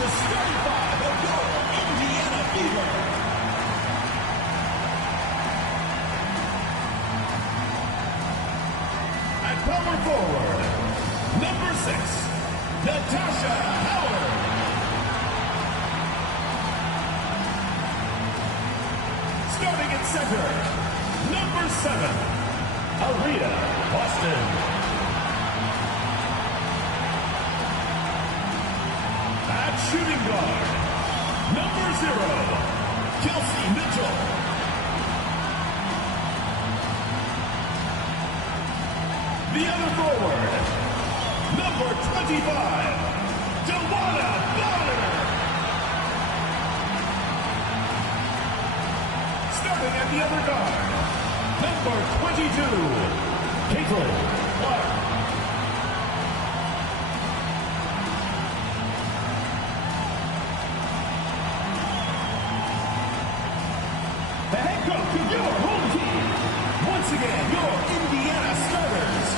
the starting five of your Indiana Fever. At power forward, number 6, Natasha Howard. Starting at center, number 7, Alita Boston. At shooting guard, number 0, Kelsey Mitchell. The other forward, number 25, Wnba. Starting at the other guard, number 22, Caitlin Clark. The head coach of your home team, once again, your Indiana starters.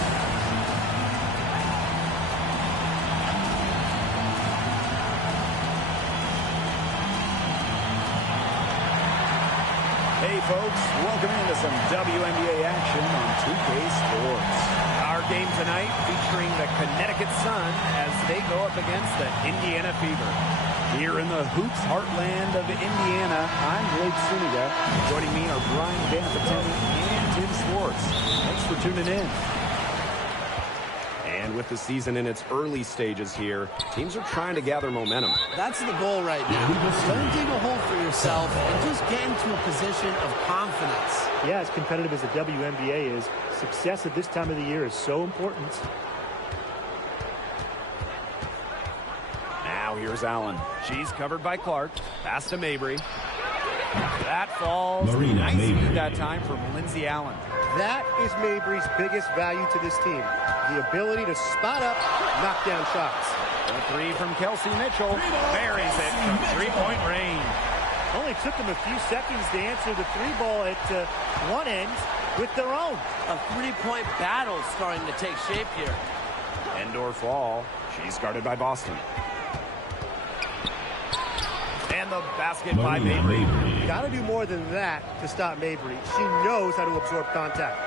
Hey folks, welcome into some WNBA action on 2K Sports. Our game tonight featuring the Connecticut Sun as they go up against the Indiana Fever. Here in the hoops heartland of Indiana, I'm Blake Suniga. Joining me are Brian Banapatemi and Tim Swartz. Thanks for tuning in. And with the season in its early stages here, teams are trying to gather momentum. That's the goal right now. Don't dig a hole for yourself and just get into a position of confidence. Yeah, as competitive as the WNBA is, success at this time of the year is so important. Now here's Allen. She's covered by Clark. Pass to Mabry. That falls. Nice feed that time from Lindsay Allen. That is Mabry's biggest value to this team. The ability to spot up, knock down shots. A three from Kelsey Mitchell. Buries it from three-point range. Only took them a few seconds to answer the three ball at one end with their own. A three-point battle starting to take shape here. Endorf Wall. She's guarded by Boston. And the basket by Mabry. Got to do more than that to stop Mabry. She knows how to absorb contact.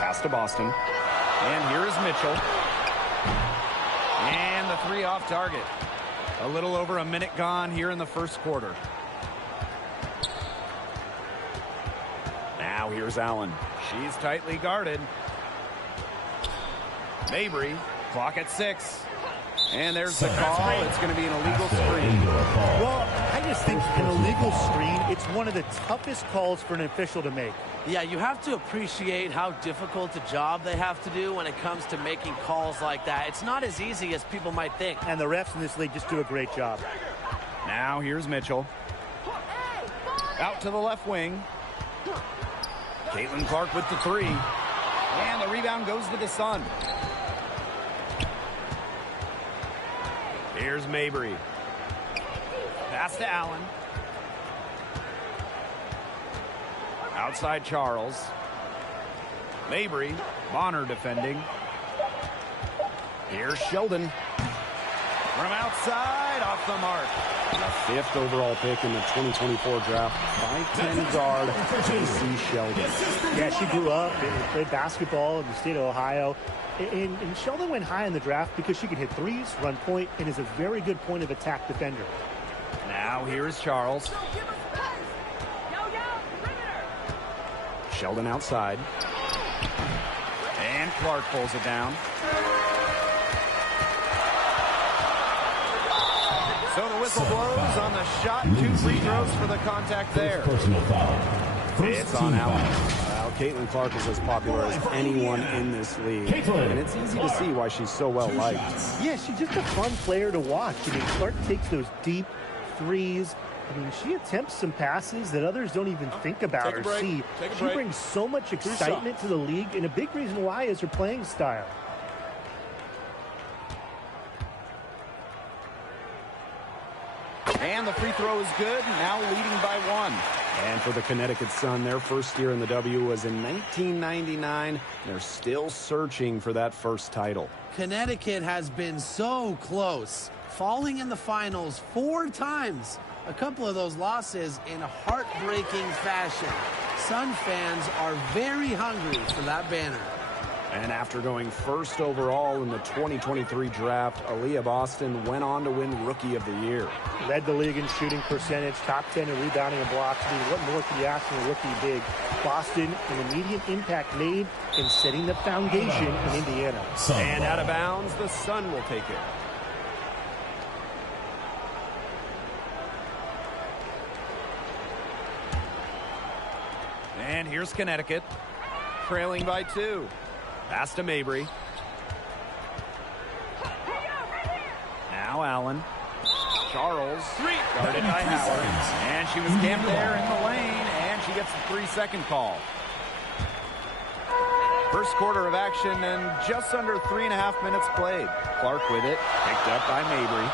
Pass to Boston. And here is Mitchell. And the three off target. A little over a minute gone here in the first quarter. Now here's Allen. She's tightly guarded. Mabry, clock at 6. And there's the call. It's going to be an illegal screen. Well, I just think an illegal screen, it's one of the toughest calls for an official to make. Yeah, you have to appreciate how difficult a job they have to do when it comes to making calls like that. It's not as easy as people might think. And the refs in this league just do a great job. Now here's Mitchell. Out to the left wing. Caitlin Clark with the three. And the rebound goes to the Sun. Here's Mabry. Pass to Allen. Outside Charles. Mabry. Bonner defending. Here's Sheldon. From outside, off the mark. The 5th overall pick in the 2024 draft. 5'10" guard, J.C. Sheldon. Yeah, she grew up and played basketball in the state of Ohio. And Sheldon went high in the draft because she could hit threes, run point, and is a very good point of attack defender. Now here's Charles. Sheldon outside. And Clark pulls it down. So the whistle blows on the shot. 2 free throws for the contact there. Personal foul. It's on Allen. Well, Caitlin Clark is as popular as anyone in this league. And it's easy to see why she's so well liked. Yeah, she's just a fun player to watch. I mean, Clark takes those deep threes. I mean, she attempts some passes that others don't even think about or see. She brings so much excitement to the league, and a big reason why is her playing style. And the free throw is good, now leading by 1. And for the Connecticut Sun, their first year in the W was in 1999. They're still searching for that first title. Connecticut has been so close. falling in the finals 4 times. A couple of those losses in heartbreaking fashion. Sun fans are very hungry for that banner. And after going first overall in the 2023 draft, Aaliyah Boston went on to win Rookie of the Year. Led the league in shooting percentage, top 10 in rebounding and blocks. I mean, what more could you ask from a rookie big? Boston, an immediate impact made in setting the foundation in Indiana. And out of bounds, the Sun will take it. And here's Connecticut, trailing by 2. Pass to Mabry. Now Allen. Charles, guarded by Howard. And she was camped there in the lane, and she gets the 3-second call. First quarter of action and just under 3.5 minutes played. Clark with it, picked up by Mabry.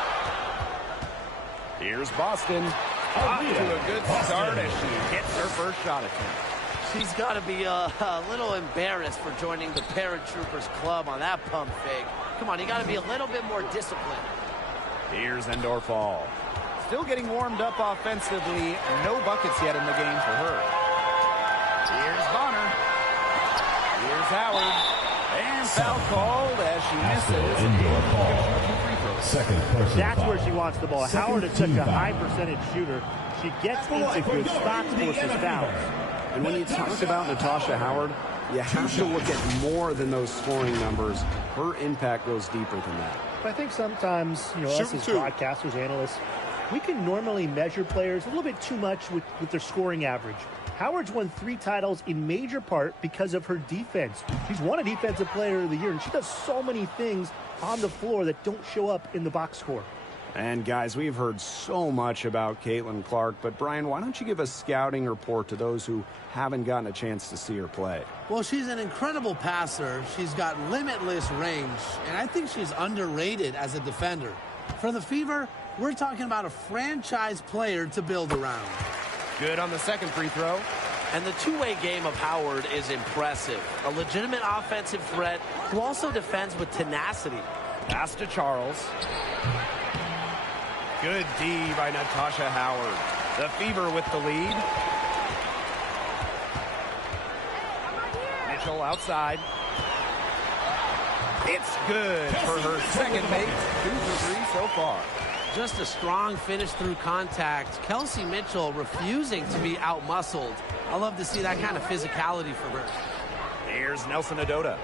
Here's Boston. Off to a good start as she hits her first shot attempt. She's got to be a little embarrassed for joining the Paratroopers Club on that pump fake. Come on, you got to be a little bit more disciplined. Here's Endorfall. Still getting warmed up offensively. No buckets yet in the game for her. Here's Bonner. Here's Howard. And foul called as she misses. Second person. That's foul. where she wants the ball. Howard is such a high percentage shooter. She gets into good spots, forces fouls. And when you talk about Natasha Howard, you have to look at more than those scoring numbers. Her impact goes deeper than that. But I think sometimes, us as broadcasters, analysts, we can normally measure players a little bit too much with their scoring average. Howard's won 3 titles in major part because of her defense. She's won a Defensive Player of the Year, and she does so many things on the floor that don't show up in the box score. And guys, we've heard so much about Caitlin Clark, but Brian, why don't you give a scouting report to those who haven't gotten a chance to see her play? Well, she's an incredible passer. She's got limitless range, and I think she's underrated as a defender. For the Fever, we're talking about a franchise player to build around. Good on the second free throw. And the two-way game of Howard is impressive. A legitimate offensive threat who also defends with tenacity. Pass to Charles. Good D by Natasha Howard. The Fever with the lead. Mitchell outside. It's good for her second make. 2 for 3 so far. Just a strong finish through contact. Kelsey Mitchell refusing to be out-muscled. I love to see that kind of physicality from her. Here's Nelson Adota.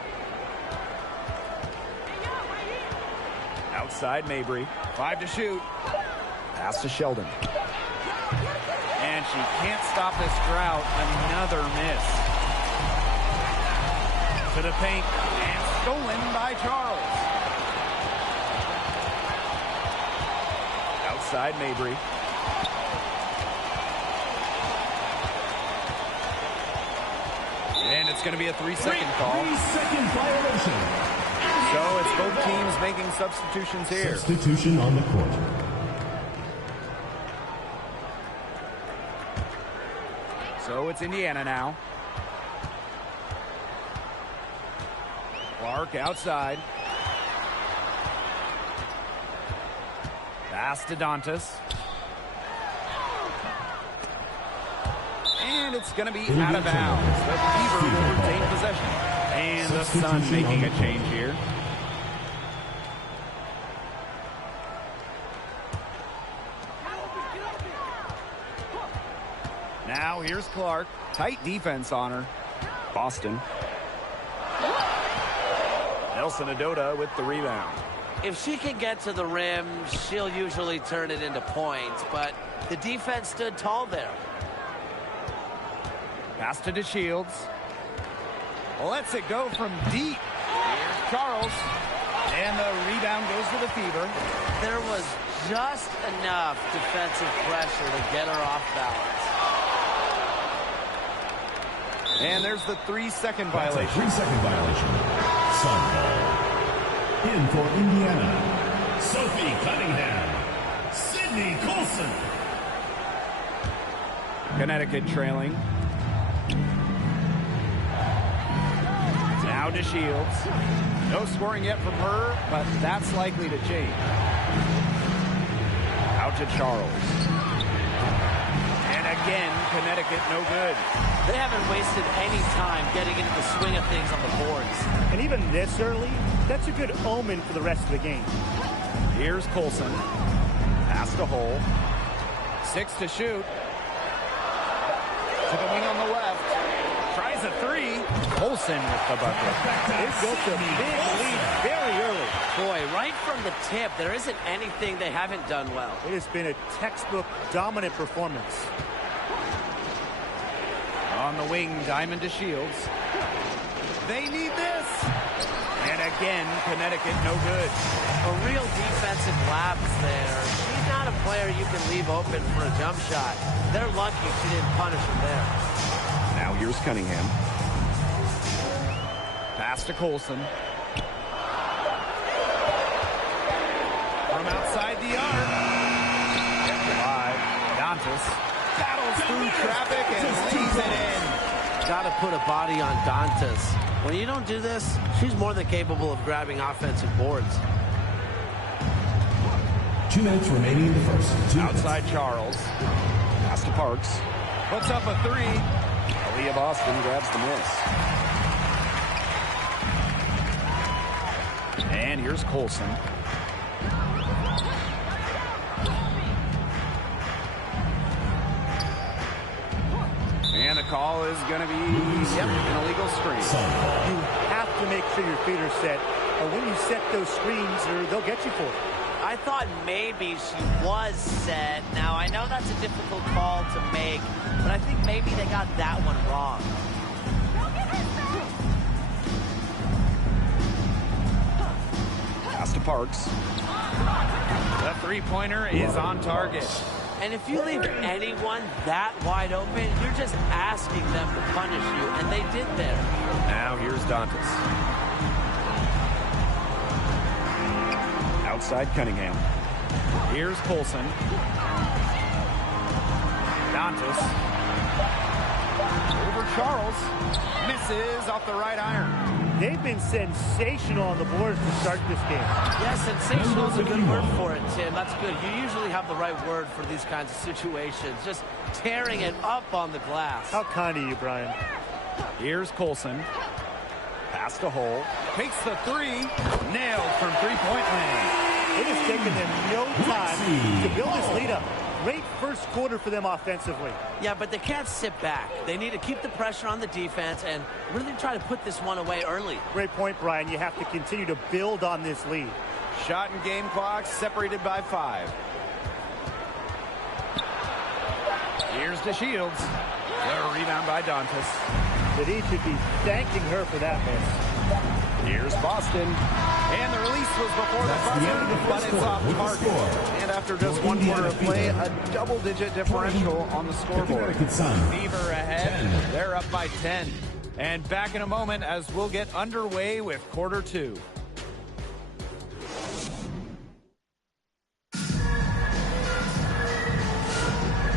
Outside Mabry. 5 to shoot. Pass to Sheldon. And she can't stop this drought. Another miss. To the paint. And stolen by Charles. Outside Mabry. And it's going to be a 3-second call. 3-second violation. So it's both teams making substitutions here. Substitution on the court. So it's Indiana now. Clark outside. Pass to Dantas. And it's going to be out of bounds. The Fever will retain possession. And the Sun making a change here. Now here's Clark. Tight defense on her. Boston. Nelson Adota with the rebound. If she can get to the rim, she'll usually turn it into points, but the defense stood tall there. Pass to DeShields. Lets it go from deep. Here's Charles. And the rebound goes to the Fever. There was just enough defensive pressure to get her off balance. And there's the 3-second violation. 3-second violation. Sun ball. In for Indiana, Sophie Cunningham, Sydney Colson. Connecticut trailing. Now DeShields. No scoring yet from her, but that's likely to change. Out to Charles. And again, Connecticut no good. They haven't wasted any time getting into the swing of things on the boards. And even this early, that's a good omen for the rest of the game. Here's Colson. Pass to Hole. 6 to shoot. To the wing on the left. Tries a 3. Colson with the bucket. They've built a big lead very early. Boy, right from the tip, there isn't anything they haven't done well. It has been a textbook dominant performance. On the wing, Diamond to Shields. They need this. And again, Connecticut no good. A real defensive lapse there. She's not a player you can leave open for a jump shot. They're lucky she didn't punish him there. Now here's Cunningham. Pass to Colson. From outside the arc. Alive. Dantas battles through traffic and lays it in. Got to put a body on Dantas. When you don't do this, she's more than capable of grabbing offensive boards. 2 minutes remaining in the first. Outside Charles. Pass to Parks. Puts up a 3. Aaliyah Boston grabs the miss. And here's Colson. And the call is going to be an illegal screen. You have to make sure your feet are set, or when you set those screens, they'll get you for it. I thought maybe she was set. Now, I know that's a difficult call to make, but I think maybe they got that one wrong. Pass to Parks. The three-pointer is on target. And if you leave anyone that wide open, you're just asking them to punish you, and they did there. Now here's Dantas. Outside Cunningham. Here's Colson. Dantas. Over Charles. Misses off the right iron. They've been sensational on the boards to start this game. Yeah, sensational is a good word for it, Tim. That's good. You usually have the right word for these kinds of situations. Just tearing it up on the glass. How kind of you, Brian. Here's Colson. Pass to Hole. Takes the 3. Nailed from three-point land. It has taken them no time to build this lead up. Great first quarter for them offensively. Yeah, but they can't sit back. They need to keep the pressure on the defense and really try to put this one away early. Great point, Brian. You have to continue to build on this lead. Shot and game clock separated by 5. Here's to Shields. The rebound by Dantas. But he should be thanking her for that miss. Here's Boston. And the release was before the buzzer, but it's off target. And after just one quarter of play, a double-digit differential on the scoreboard. Fever ahead. They're up by 10. And back in a moment as we'll get underway with quarter 2.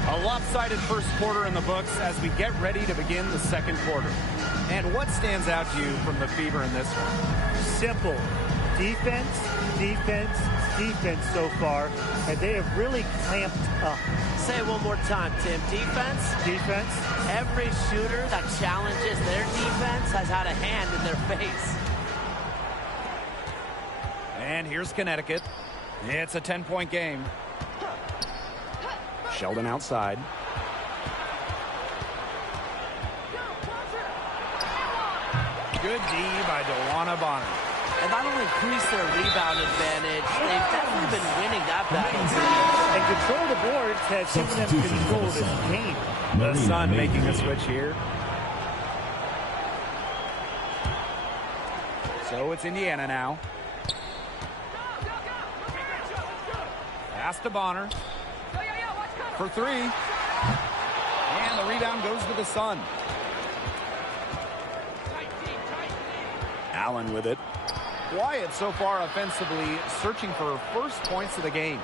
A lopsided first quarter in the books as we get ready to begin the second quarter. And what stands out to you from the Fever in this one? Simple. Defense, defense, defense so far, and they have really clamped up. Say it one more time, Tim. Defense? Defense. Every shooter that challenges their defense has had a hand in their face. And here's Connecticut. It's a 10-point game. Sheldon outside. Good D by Wnba. And that'll increase their rebound advantage. They've definitely been winning that battle. And control of the boards has given them control of this game. The Sun making a switch here. So it's Indiana now. Pass to Bonner. For 3. And the rebound goes to the Sun. Allen with it. Quiet so far offensively, searching for first points of the game.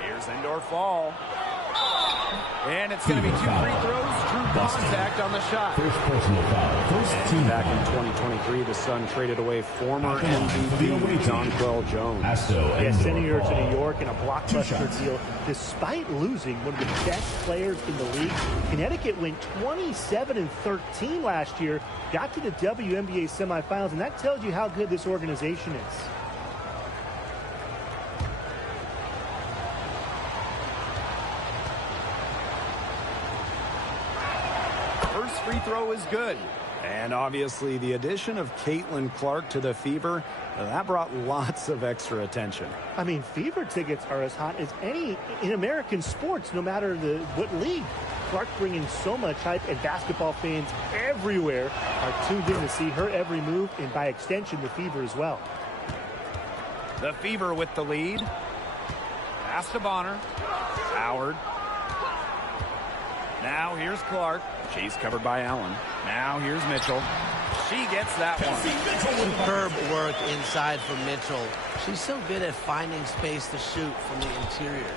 Here's Endor Fall. And it's going to be 2 free throws, true contact on the shot. First personal foul. First team. Back in 2023, the Sun traded away former MVP Jonquel Jones. Yes, sending her to New York in a blockbuster deal. Despite losing one of the best players in the league, Connecticut went 27-13 last year, got to the WNBA semifinals, and that tells you how good this organization is. First free throw is good. And obviously the addition of Caitlin Clark to the Fever, that brought lots of extra attention. I mean, Fever tickets are as hot as any in American sports, no matter what league. Clark bringing so much hype, and basketball fans everywhere are tuned in to see her every move, and by extension, the Fever as well. The Fever with the lead. Pass to Bonner. Howard. Now here's Clark. She's covered by Allen. Now here's Mitchell. She gets that one. Superb work inside from Mitchell. She's so good at finding space to shoot from the interior.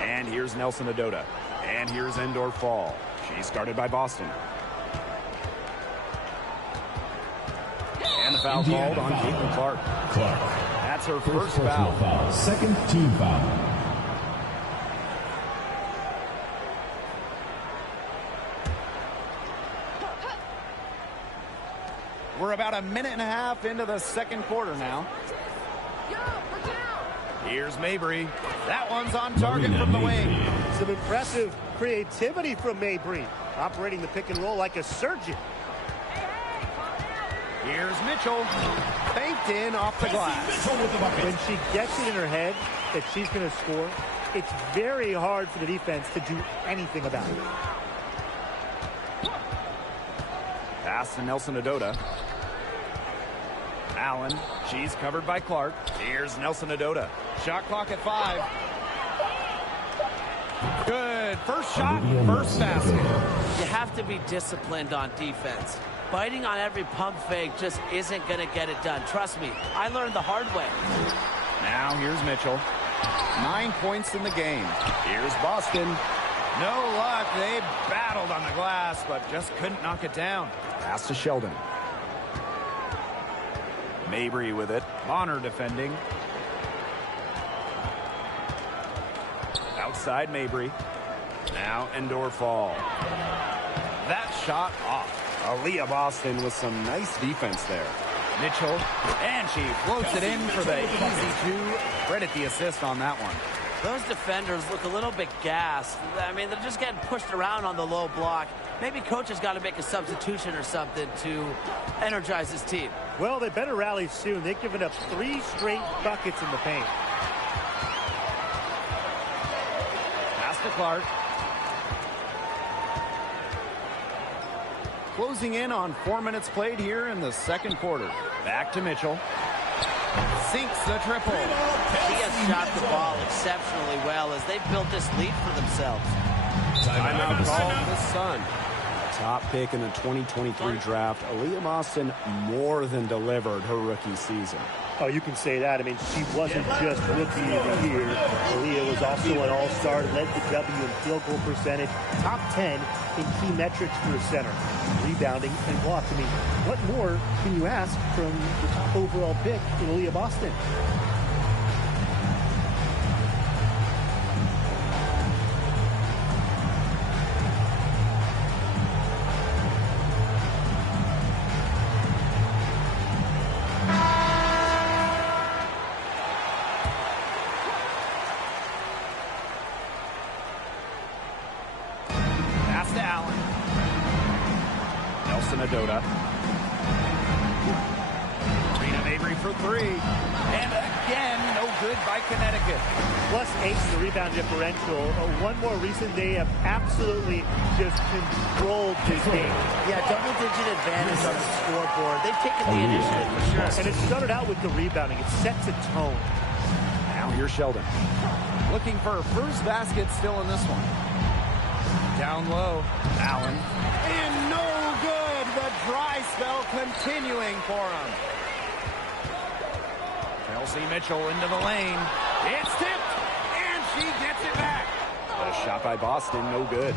And here's Nelson Adota. And here's Endor Fall. She's guarded by Boston. And the foul called on Caitlin Clark. That's her first foul. Second team foul. We're about a minute and a half into the second quarter now. Here's Mabry. That one's on target from the wing. Some impressive creativity from Mabry, operating the pick and roll like a surgeon. Here's Mitchell. Banked in off the glass. When she gets it in her head that she's going to score, it's very hard for the defense to do anything about it. Pass to Nelson Adota. Allen. She's covered by Clark. Here's Nelson Adota. Shot clock at 5. Good. First shot, first basket. You have to be disciplined on defense. Biting on every pump fake just isn't going to get it done. Trust me, I learned the hard way. Now here's Mitchell. 9 points in the game. Here's Boston. No luck. They battled on the glass, but just couldn't knock it down. Pass to Sheldon. Mabry with it. Bonner defending. Outside Mabry. Now Endor Fall. That shot off. Aaliyah Boston with some nice defense there. Mitchell. And she floats it in for the easy 2. Credit the assist on that one. Those defenders look a little bit gassed. I mean, they're just getting pushed around on the low block. Maybe coach has got to make a substitution or something to energize his team. Well, they better rally soon. They've given up 3 straight buckets in the paint. Pass to Clark. Closing in on 4 minutes played here in the second quarter. Back to Mitchell. Sinks the triple. He has shot the ball exceptionally well as they've built this lead for themselves. Timeout called the Sun. Top pick in the 2023 draft, Aaliyah Boston more than delivered her rookie season. Oh, you can say that. I mean, she wasn't just rookie of the year. Aaliyah was also an all-star, led the W in field goal percentage, top 10 in key metrics for a center, rebounding and blocks. I mean, what more can you ask from the top overall pick in Aaliyah Boston? Adota. Rena Mabry for 3. And again, no good by Connecticut. +8 in the rebound differential. One more reason they have absolutely just controlled this game. Yeah, double-digit advantage on the scoreboard. They've taken the initiative for sure. And it started out with the rebounding. It sets a tone. Now here's Sheldon. Looking for her first basket still in this one. Down low. Allen. And no good. The dry spell continuing for him. Chelsea Mitchell into the lane. It's tipped, and she gets it back. The shot by Boston, no good.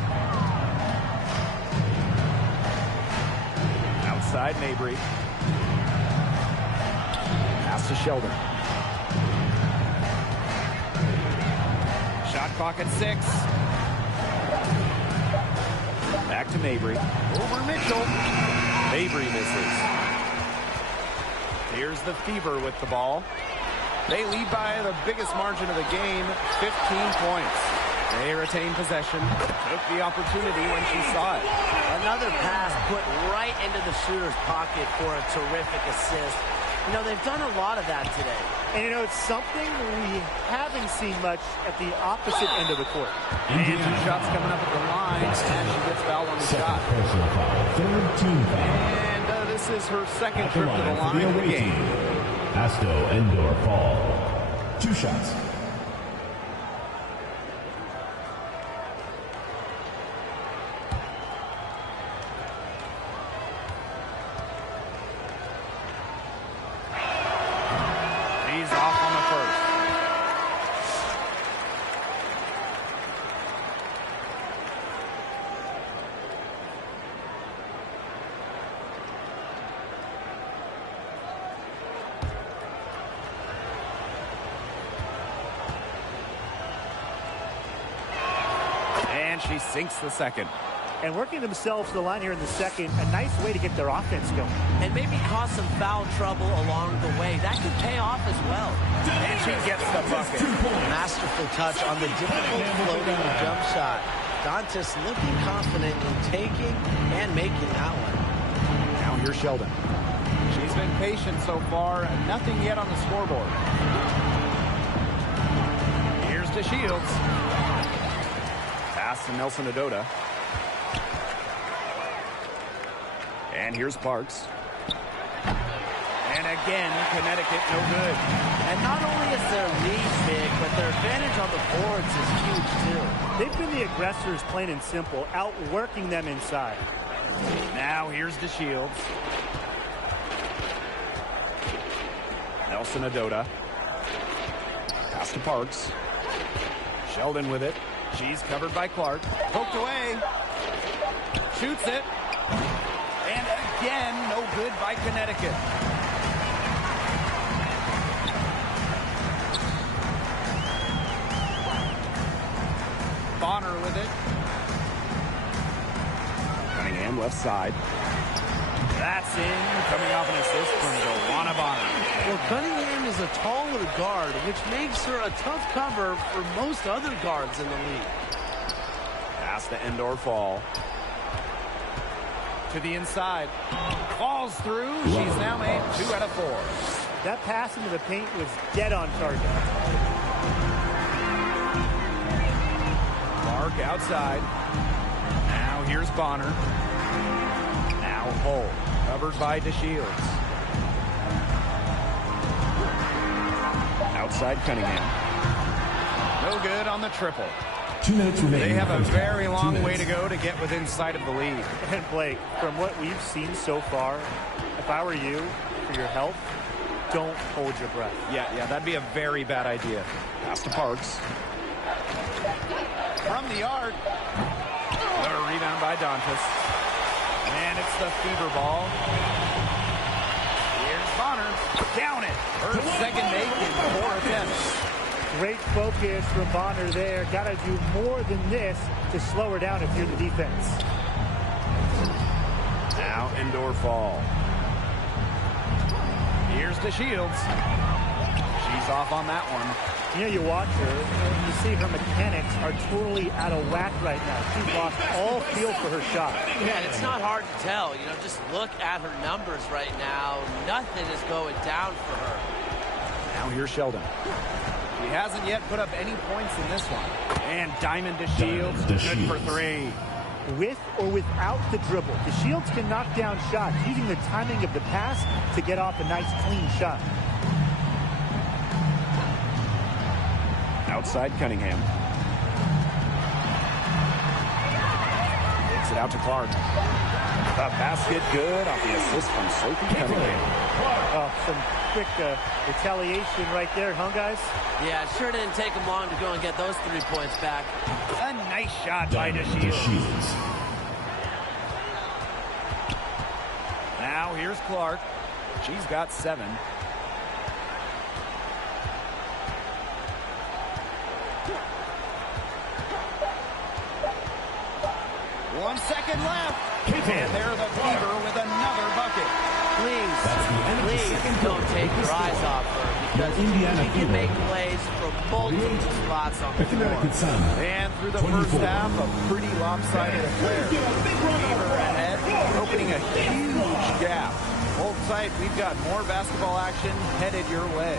Outside Mabry. Pass to Sheldon. Shot clock at 6. Back to Mabry. Over Mitchell. Mabry misses. Here's the Fever with the ball. They lead by the biggest margin of the game, 15 points. They retain possession. Took the opportunity when she saw it. Another pass put right into the shooter's pocket for a terrific assist. You know, they've done a lot of that today. And, you know, it's something we haven't seen much at the opposite end of the court. And 2 shots coming up at the line, and she gets fouled on the shot. Third team foul. And this is her second trip to the line of the game. Asto Endor fall. 2 shots. He's off on the first. And she sinks the second. And working themselves to the line here in the second, a nice way to get their offense going. And maybe cause some foul trouble along the way. That could pay off as well. And she gets the bucket. Masterful touch on the difficult floating jump shot. Dantas looking confident in taking and making that one. Now here's Sheldon. She's been patient so far, and nothing yet on the scoreboard. Here's DeShields. Pass to Nelson Adota. And here's Parks. And again, Connecticut no good. And not only is their lead big, but their advantage on the boards is huge too. They've been the aggressors, plain and simple, outworking them inside. Now here's DeShields. Nelson Adota. Pass to Parks. Sheldon with it. She's covered by Clark. Poked away. Shoots it. And again, no good by Connecticut. Bonner with it. Cunningham left side. That's in, coming off an assist from Wnba. Well, Cunningham is a taller guard, which makes her a tough cover for most other guards in the league. Pass to Endor Fall. To the inside. Falls through. She's now made 2 out of 4. That pass into the paint was dead on target. Clark outside. Now here's Bonner. Now Hull. Covered by DeShields. Outside Cunningham. No good on the triple. 2 minutes remaining. They have a very long way to go to get within sight of the lead. And Blake, from what we've seen so far, if I were you, for your health, don't hold your breath. Yeah, that'd be a very bad idea. Pass to Parks. From the arc. Another rebound by Dantas. And it's the Fever ball. Here's Bonner. Down it. Her second make in 4 attempts. Great focus from Bonner there. Got to do more than this to slow her down if you're the defense. Now Endor Fall. Here's DeShields. She's off on that one. You know, you watch her, and you see her mechanics are totally out of whack right now. She's lost all feel for her shot. Yeah, it's not hard to tell. You know, just look at her numbers right now. Nothing is going down for her. Now here's Sheldon. He hasn't yet put up any points in this one. And Diamond DeShields, good for 3. With or without the dribble, DeShields can knock down shots using the timing of the pass to get off a nice clean shot. Outside Cunningham. Takes it out to Clark. The basket good off the assist from Sophie Cunningham. Oh, some quick retaliation right there, huh, guys? Yeah, it sure didn't take him long to go and get those 3 points back. A nice shot by DeShields. Now here's Clark. She's got 7. One second left. And there the Fever with another bucket. Please don't take your eyes off her, because she can make plays from multiple spots on the floor. And through the first half, a pretty lopsided affair. Fever ahead, opening a huge gap. Hold tight, we've got more basketball action headed your way.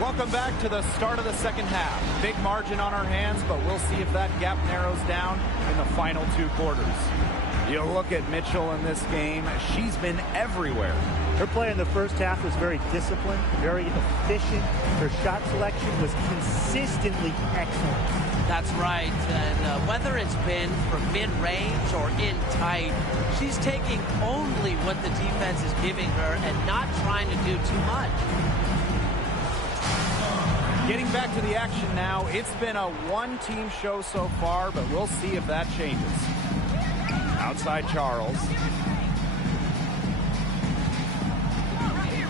Welcome back to the start of the second half. Big margin on our hands, but we'll see if that gap narrows down in the final 2 quarters. You look at Mitchell in this game, she's been everywhere. Her play in the first half was very disciplined, very efficient. Her shot selection was consistently excellent. That's right, and whether it's been from mid-range or in tight, she's taking only what the defense is giving her and not trying to do too much. Getting back to the action now, it's been a one-team show so far, but we'll see if that changes. Outside Charles.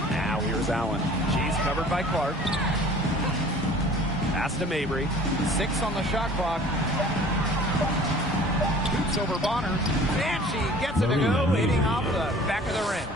Now here's Allen. She's covered by Clark. Pass to Mabry. 6 on the shot clock. Shoots over Bonner. And she gets it to go, hitting off the back of the rim.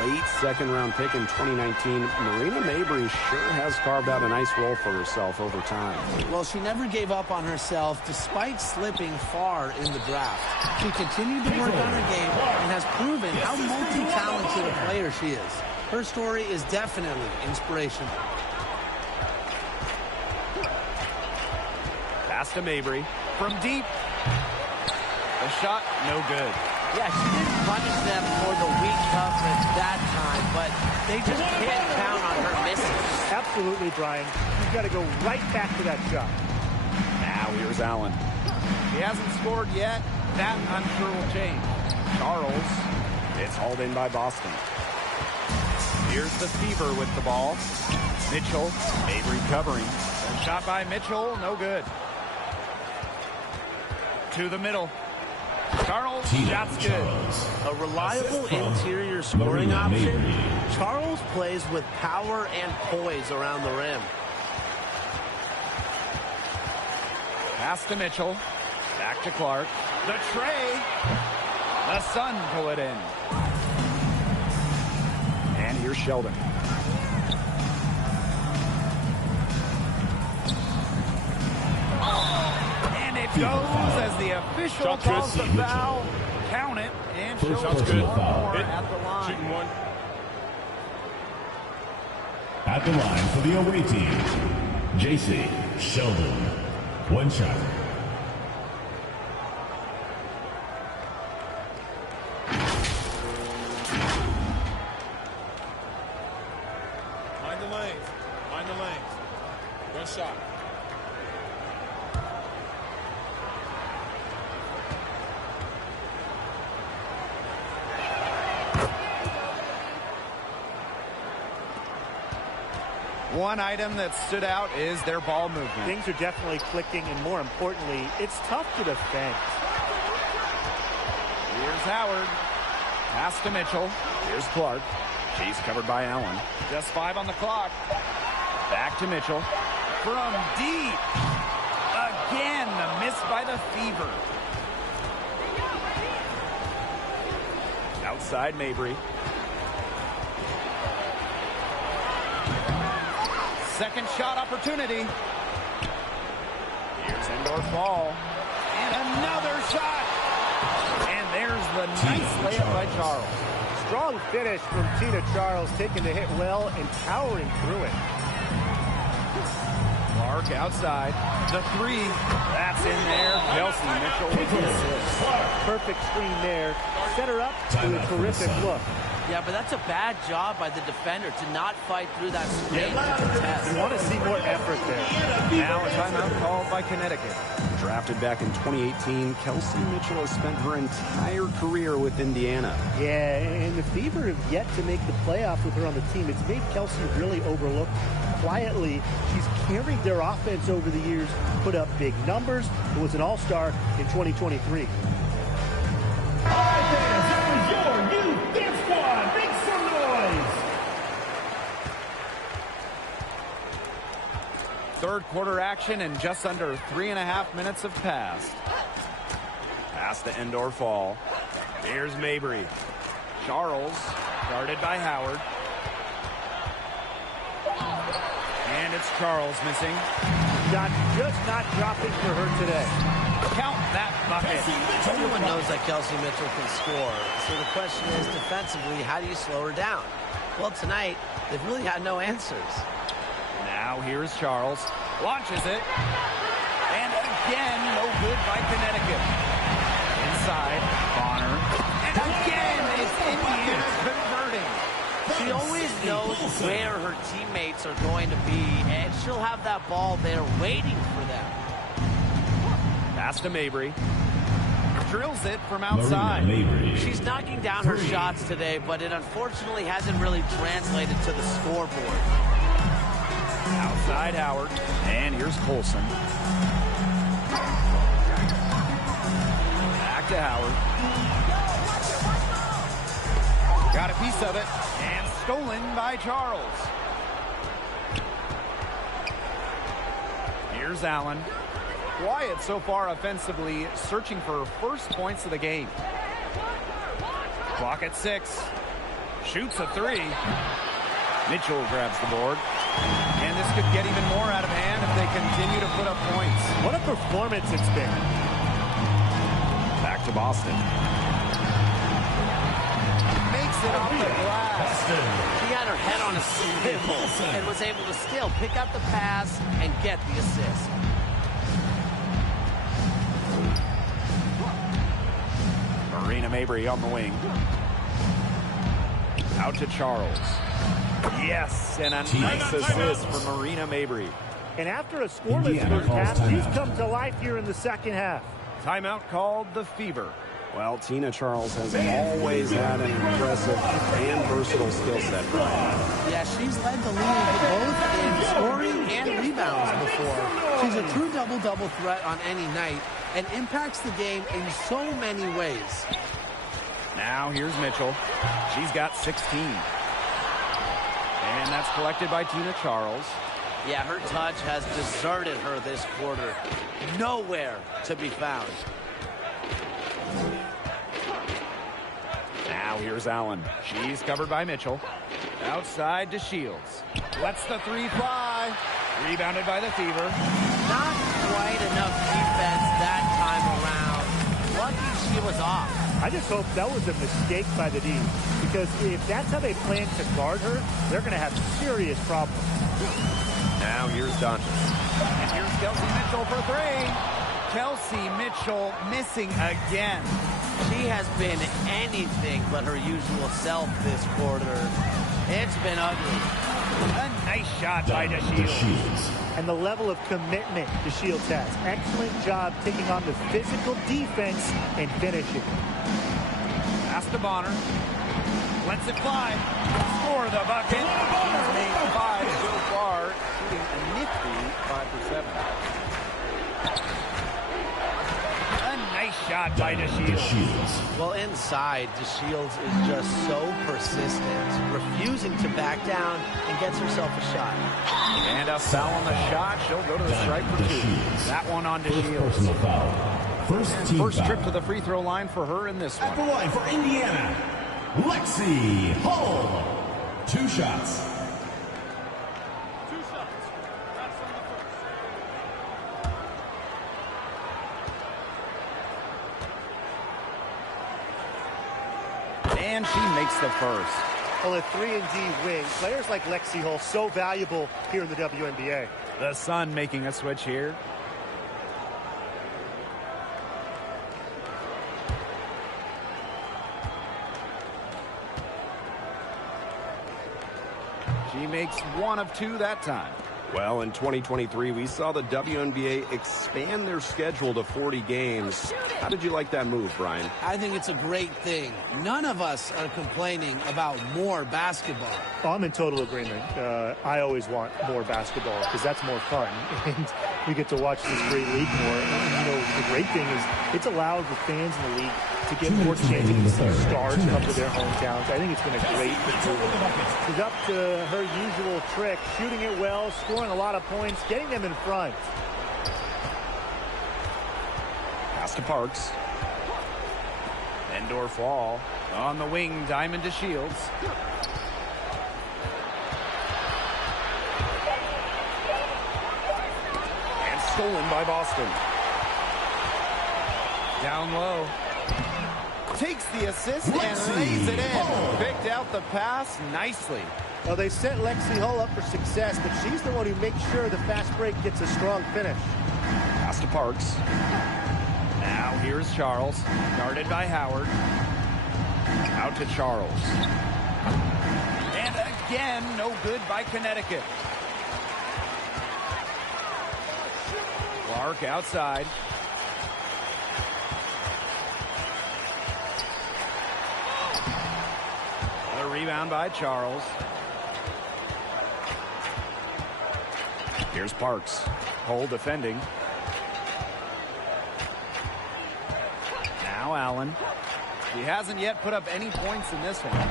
A late second-round pick in 2019, Marina Mabry sure has carved out a nice role for herself over time. Well, she never gave up on herself despite slipping far in the draft. She continued to work on her game and has proven how multi-talented a player she is. Her story is definitely inspirational. Pass to Mabry from deep. The shot, no good. Yeah, she didn't punish them for the weak coverage that time, but they just can't count on her missing. Absolutely, Brian. You've got to go right back to that shot. Now here's Allen. She hasn't scored yet. That, I'm sure, will change. Charles. It's hauled in by Boston. Here's the Fever with the ball. Mitchell. Mabry covering. Shot by Mitchell, no good. To the middle. Charles, shot's good. A reliable interior scoring option. Charles plays with power and poise around the rim. Pass to Mitchell. Back to Clark. The tray. The Sun pull it in. And here's Sheldon. Goes as the official calls the foul. Count it, and she'll Shot's shoot good. one more Hit. at the line. Shooting one. At the line for the away team, JC Sheldon. One shot. Mind the lanes. Mind the lanes. One shot. One item that stood out is their ball movement. Things are definitely clicking, and more importantly, it's tough to defend. Here's Howard. Pass to Mitchell. Here's Clark. She's covered by Allen. Just 5 on the clock. Back to Mitchell. From deep. Again, the miss by the Fever. Outside Mabry. Second shot opportunity. Here's indoor fall. And another shot. And there's the nice layup by Charles. Strong finish from Tina Charles, taking the hit well and powering through it. Clark outside. The three. That's in there. Kelsey Mitchell with the assist. Perfect screen there. Set her up with a terrific look. Yeah, but that's a bad job by the defender to not fight through that screen to contest. You want to see more effort there. Now a timeout called by Connecticut. Drafted back in 2018, Kelsey Mitchell has spent her entire career with Indiana. Yeah, and the Fever have yet to make the playoff with her on the team. It's made Kelsey really overlooked. Quietly, she's carried their offense over the years, put up big numbers, and was an all-star in 2023. All right, fans, that was your youth dance squad. Make some noise. Third quarter action and just under 3.5 minutes have passed. Pass to Endor Fall. Here's Mabry. Charles, guarded by Howard. And it's Charles missing. Just not dropping for her today. Count that bucket. Everyone knows that Kelsey Mitchell can score. So the question is, defensively, how do you slow her down? Well, tonight, they've really had no answers. Now here's Charles. Launches it. And again, no good by Connecticut. Inside, Bonner. And again, it's Indiana converting. She always knows where her teammates are going to be, and she'll have that ball there waiting for them. Pass to Mabry. Drills it from outside. She's knocking down her shots today, but it unfortunately hasn't really translated to the scoreboard. Outside Howard. And here's Colson. Back to Howard. Got a piece of it. And stolen by Charles. Here's Allen. Quiet so far offensively, searching for first points of the game. Clock at 6. Shoots a 3. Mitchell grabs the board. And this could get even more out of hand if they continue to put up points. What a performance it's been. Back to Boston. Makes it off the glass. She had her head on a swivel and was able to still pick up the pass and get the assist. Marina Mabry on the wing. Out to Charles. Yes, and a nice assist for Marina Mabry. And after a scoreless first half, she's come to life here in the second half. Timeout called the Fever. Well, Tina Charles has always had an impressive and versatile skill set. Yeah, she's led the league both in scoring and rebounds before. She's a true double-double threat on any night and impacts the game in so many ways. Now here's Mitchell. She's got 16. And that's collected by Tina Charles. Yeah, her touch has deserted her this quarter. Nowhere to be found. Now here's Allen. She's covered by Mitchell. Outside to Shields. Lets the 3 fly. Rebounded by the Fever. Not quite enough defense that time around. Lucky she was off. I just hope that was a mistake by the D, because if that's how they plan to guard her, they're going to have serious problems. Now here's Dunn. And here's Kelsey Mitchell for 3. Kelsey Mitchell missing again. She has been anything but her usual self this quarter. It's been ugly. A nice shot by DeShields. And the level of commitment DeShields has. Excellent job taking on the physical defense and finishing. Pass to Bonner. Lets it fly. Score the bucket. He's made 5 so far, shooting a nifty 5 for 7. A nice shot by DeShields. Well, inside, DeShields is just so persistent, refusing to back down, and gets herself a shot. And a foul on the shot. She'll go to the stripe for 2. That one on DeShields. First Trip to the free throw line for her in this one. At the line for Indiana, Lexi Hull. 2 shots. And she makes the first. Well, a 3-and-D wing. Players like Lexi Hull, so valuable here in the WNBA. The Sun making a switch here. She makes 1 of 2 that time. Well, in 2023, we saw the WNBA expand their schedule to 40 games. How did you like that move, Brian? I think it's a great thing. None of us are complaining about more basketball. Oh, I'm in total agreement. I always want more basketball because that's more fun. And we get to watch this great league more. And, you know, the great thing is it's allowed the fans in the league to get more chances to see stars come to their hometowns. I think it's been a great improvement. She's up to her usual trick, shooting it well, scoring a lot of points, getting them in front. Pass to Parks. Endorf Wall on the wing, diamond to Shields. And stolen by Boston. Down low. Takes the assist and lays it in. Picked out the pass nicely. Well, they set Lexi Hull up for success, but she's the one who makes sure the fast break gets a strong finish. Pass to Parks. Now here's Charles. Guarded by Howard. Out to Charles. And again, no good by Connecticut. Clark outside. A rebound by Charles. Here's Parks. Hull defending. Now Allen. He hasn't yet put up any points in this one.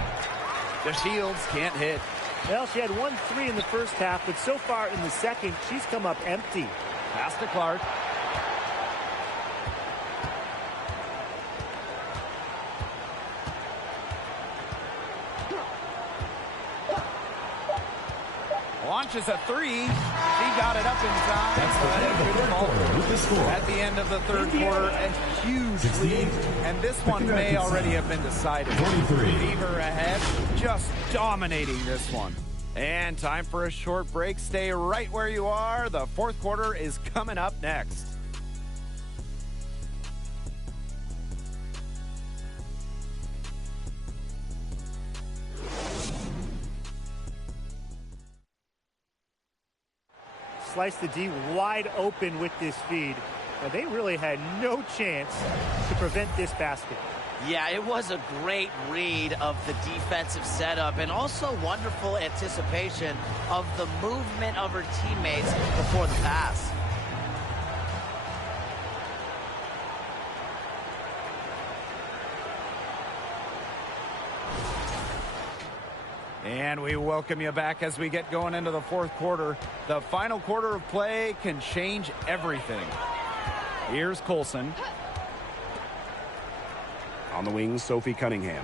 The Shields can't hit. Well, she had 1-3 in the first half, but so far in the second, she's come up empty. Pass to Clark. Launches a 3. She got it up in time. At the end of the third quarter, a huge lead. And this one may already have been decided. Fever ahead, just dominating this one. And time for a short break. Stay right where you are. The fourth quarter is coming up next. Slice the D wide open with this feed. Now, they really had no chance to prevent this basket. Yeah, it was a great read of the defensive setup and also wonderful anticipation of the movement of her teammates before the pass. And we welcome you back as we get going into the fourth quarter. The final quarter of play can change everything. Here's Colson. On the wing, Sophie Cunningham.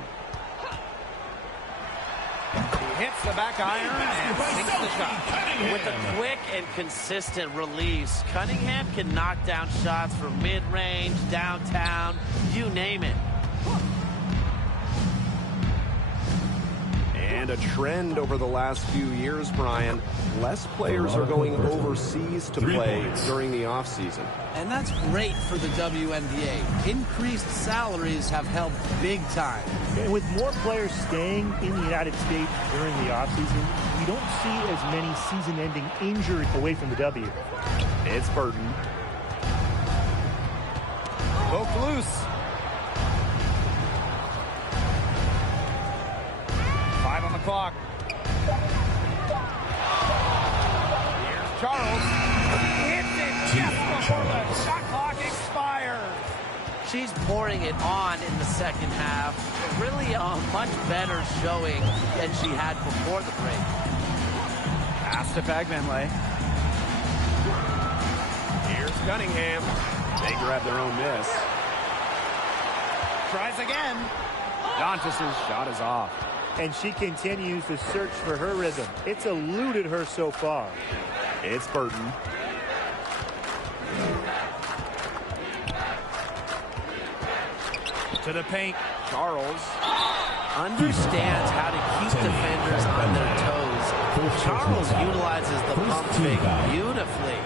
He hits the back iron and sinks the shot. With a quick and consistent release, Cunningham can knock down shots from mid-range, downtown, you name it. And a trend over the last few years, Brian. Less players are going overseas to play during the offseason. And that's great for the WNBA. Increased salaries have helped big time. And with more players staying in the United States during the offseason, we don't see as many season-ending injuries away from the W. It's Burton. Poked loose. 5 on the clock. Here's Charles. Hits it just before the shot clock expires. She's pouring it on in the second half. Really a much better showing than she had before the break. Pass to Bagmanley. Here's Cunningham. They grab their own miss. Tries again. Dantas' shot is off. And she continues to search for her rhythm. It's eluded her so far. It's Burton. To the paint. Charles. Understands how to keep defenders on their toes. Charles utilizes the pump fake beautifully.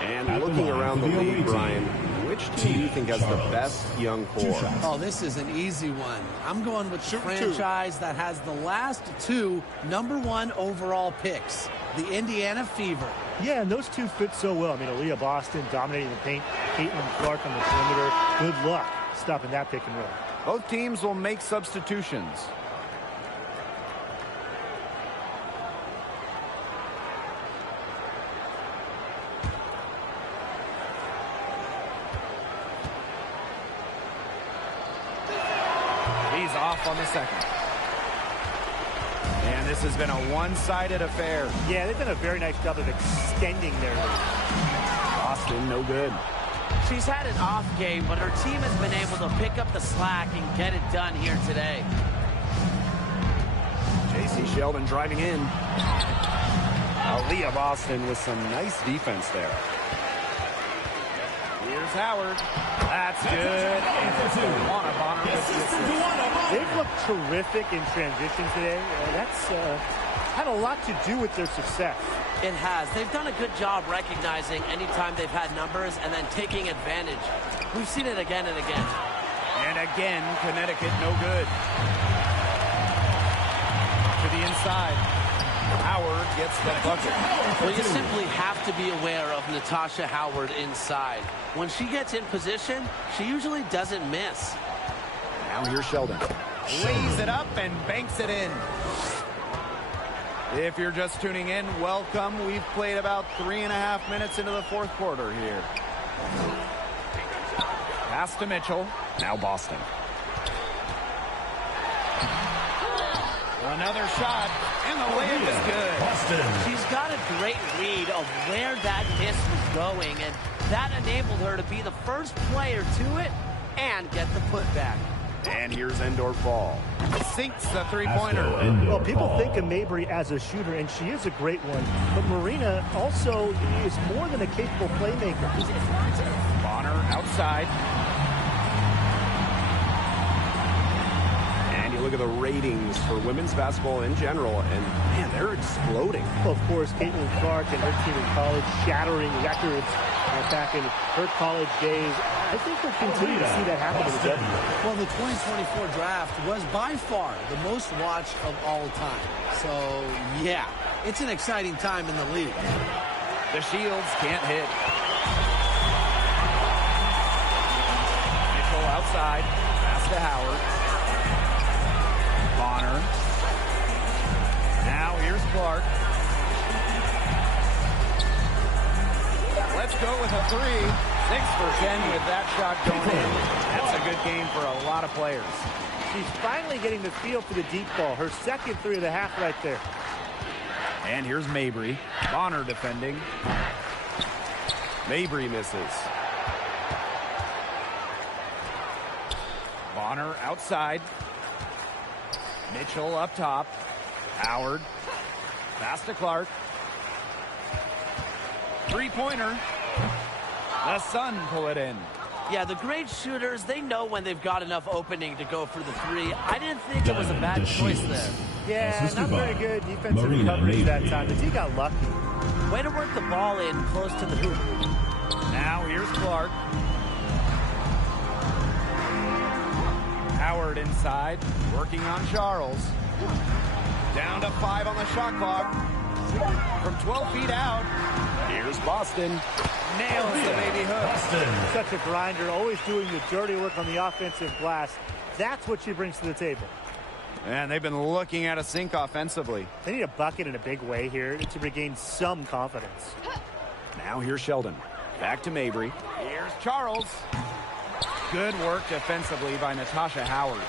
And looking around the league, Brian, which team do you think has the best young core? Oh, this is an easy one. I'm going with the franchise that has the last 2 #1 overall picks, the Indiana Fever. Yeah, and those two fit so well. I mean, Aaliyah Boston dominating the paint, Caitlin Clark on the perimeter. Good luck stopping that pick and roll. Both teams will make substitutions. He's off on the second. And this has been a one-sided affair. Yeah, they've done a very nice job of extending their lead. Boston, no good. She's had an off game, but her team has been able to pick up the slack and get it done here today. J.C. Sheldon driving in. Aaliyah Boston with some nice defense there. Here's Howard. That's good. And Bonner with the assist. They've looked terrific in transition today. That's had a lot to do with their success. It has. They've done a good job recognizing anytime they've had numbers and then taking advantage. We've seen it again and again. And again, Connecticut no good. To the inside. Howard gets the bucket. Well, you simply have to be aware of Natasha Howard inside. When she gets in position, she usually doesn't miss. Now here's Sheldon. Lays it up and banks it in. If you're just tuning in, welcome. We've played about 3.5 minutes into the fourth quarter here. Pass to Mitchell. Now Boston. Another shot, and the layup is good. She's got a great read of where that miss was going, and that enabled her to be the first player to it and get the putback. And here's Endorf Ball. Sinks the three-pointer. Well, people think of Mabry as a shooter, and she is a great one. But Marina also is more than a capable playmaker. Bonner outside. And you look at the ratings for women's basketball in general, and, man, they're exploding. Well, of course, Caitlin Clark and her team in college shattering records back in her college days. I think we'll continue to see that happen in the W. Well, the 2024 draft was by far the most watched of all time. So, yeah, it's an exciting time in the league. The Shields can't hit. Mitchell outside. Pass to Howard. Bonner. Now here's Clark. Let's go with a three. 6 for 10 with that shot going in. That's a good game for a lot of players. She's finally getting the feel for the deep ball. Her second three of the half right there. And here's Mabry. Bonner defending. Mabry misses. Bonner outside. Mitchell up top. Howard. Pass to Clark. Three-pointer. The Sun pull it in. Yeah, the great shooters, they know when they've got enough opening to go for the three. I didn't think it was a bad choice there. Yeah, not very good defensive coverage that time. The team got lucky. Way to work the ball in close to the hoop. Now here's Clark. Howard inside, working on Charles. Down to 5 on the shot clock. From 12 feet out. Here's Boston. Nails the baby hook. Such a grinder, always doing the dirty work on the offensive glass. That's what she brings to the table. And they've been looking at a sink offensively. They need a bucket in a big way here to regain some confidence. Now here's Sheldon. Back to Mabry. Here's Charles. Good work defensively by Natasha Howard.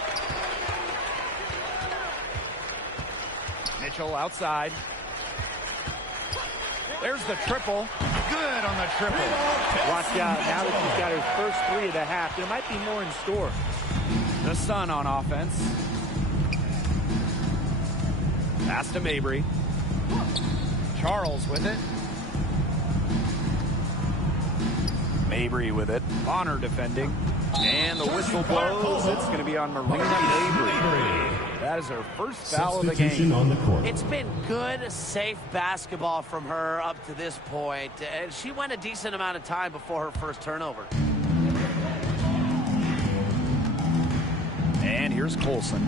Mitchell outside. There's the triple. Good on the triple. Watch out. Now that she's got her first 3 of the half, there might be more in store. The Sun on offense. Pass to Mabry. Charles with it. Mabry with it. Bonner defending. And the whistle blows. It's going to be on Marina Mabry. That is her first foul of the game. On the court. It's been good, safe basketball from her up to this point. And she went a decent amount of time before her first turnover. And here's Colson.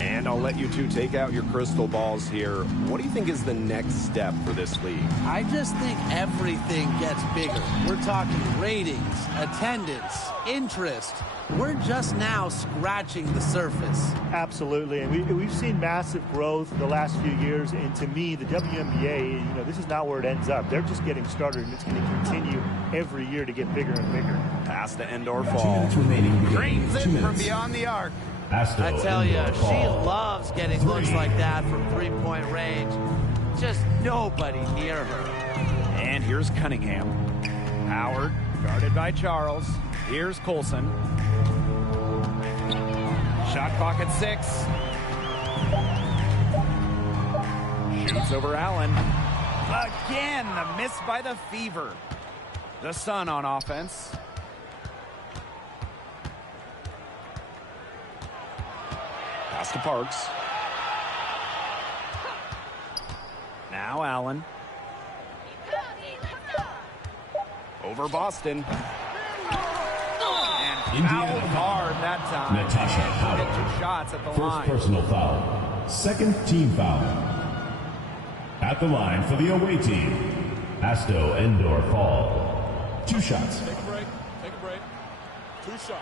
And I'll let you two take out your crystal balls here. What do you think is the next step for this league? I just think everything gets bigger. We're talking ratings, attendance, interest. We're just now scratching the surface. Absolutely, and we've seen massive growth the last few years, and to me, the WNBA, this is not where it ends up. They're just getting started, and it's going to continue every year to get bigger and bigger. Pass to Endor 2 Fall. minutes remaining. Drains it 2 from minutes. beyond the arc. Asto I tell you, Endor she Fall. loves getting looks like that from three-point range. Just nobody near her. And here's Cunningham. Howard, guarded by Charles. Here's Colson. Shot clock at 6. Shoots over Allen. Again, the miss by the Fever. The Sun on offense. Pass to Parks. Now Allen. Over Boston. And fouled hard that time. Natasha Howard. Get 2 shots at the First line. personal foul. Second team foul. At the line for the away team, Asto Endor Fall. 2 shots. Take a break. Take a break. 2 shots.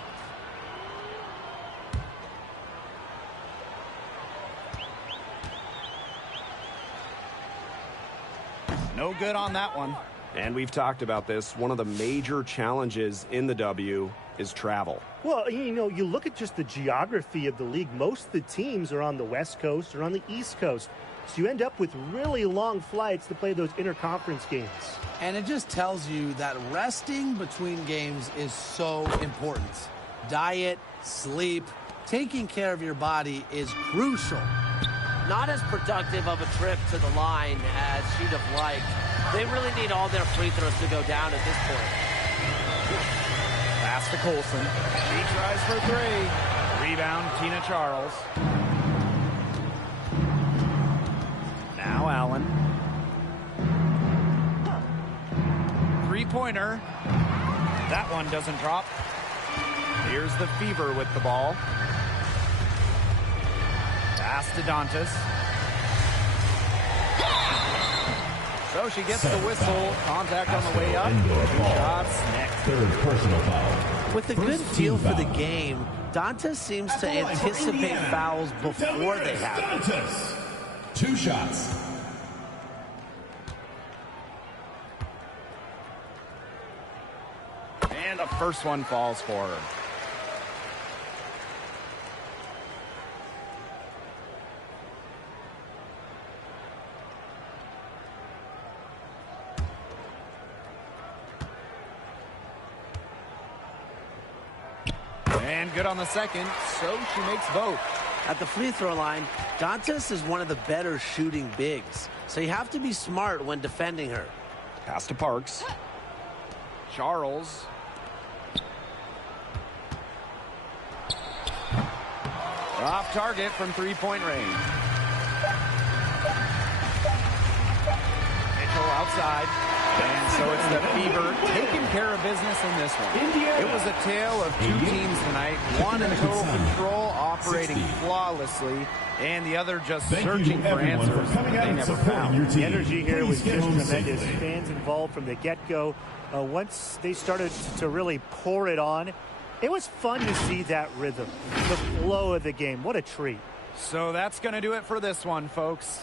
No good on that one. And we've talked about this. One of the major challenges in the W is travel. Well, you look at just the geography of the league. Most of the teams are on the West Coast or on the East Coast. So you end up with really long flights to play those interconference games. And it just tells you that resting between games is so important. Diet, sleep, taking care of your body is crucial. Not as productive of a trip to the line as she'd have liked. They really need all their free throws to go down at this point. Pass to Colson. She tries for 3. Rebound, Tina Charles. Now Allen. 3-pointer. That one doesn't drop. Here's the Fever with the ball. Pass to Dantas. So she gets the whistle. Contact on the way up. 2 shots next. Third personal foul. With a good feel for the game, Dantas seems to anticipate fouls before they happen. Dantas. 2 shots. And the first one falls for her. And good on the second, so she makes both. At the free throw line, Dantas is one of the better shooting bigs, so you have to be smart when defending her. Pass to Parks. Charles. Off target from 3-point range. Mitchell outside. And so it's the Fever taking care of business in this one. It was a tale of 2 teams tonight. One in total control, operating flawlessly, and the other just searching for answers that they never found. The energy here was just tremendous. Fans involved from the get-go. Once they started to really pour it on, it was fun to see that rhythm, the flow of the game. What a treat. So that's going to do it for this one, folks.